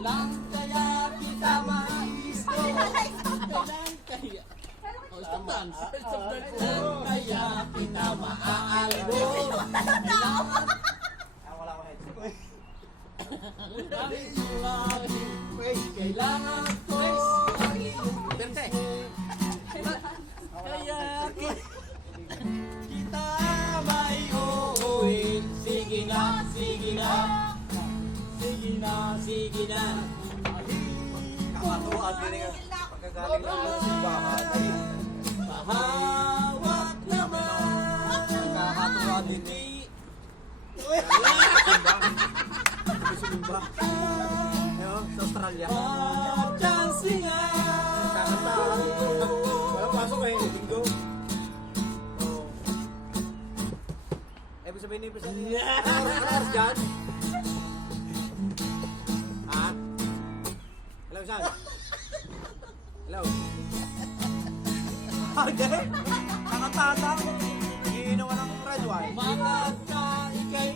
Kailan kaya kita maisto? Kailan kaya? Oh, stop dance. Stop dance. Kailan kaya kita maaalbo? Wala ko headset. Kailangan ko Berte. kaya kita may uuwi. Sige na, sige na. Sige na, sige na. Kakatuwaan din nga. Pagkagaling lang ng simbahan. Mahawak naman. Kakatuwaan din Hindi simba. Ayun, sa Australia. chance nga. Kakanta. Walang pasok eh, linggo. Oo. Ibig sabihin ni President. Ano oras dyan? Ha? Hello, San? Hello? Okay. Nakatata. Iinom ka ng red wine. Bakit ka ika'y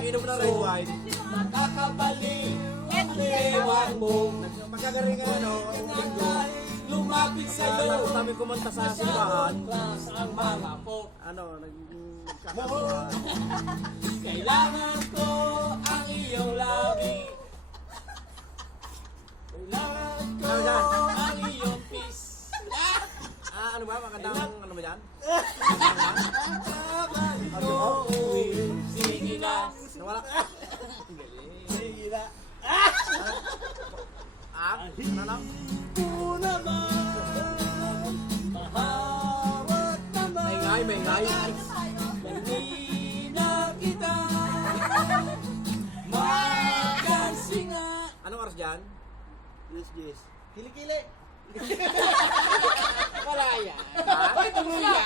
Iinom na red wine. nakakabalik ang ewan mo. Pagkagaling ka, ano, linggo. Lumapit sa'yo. Tapos namin kumanta sa simbahan. Oras ang mga po. Ano, nagkakatuwaan. Kailangan ko ang iyong labi. Kailangan ko Ano yan? ang iyong peace. Ano ba? Magandang ano ba yan? Sige na. Nawala. Sige na. Ano lang? Kung naman mahawat naman. May ingay. Hindi na kita magkasinga. Anong oras dyan? Yes. Kili-kili. Wala yan. Ha? Ay, tuloy yan.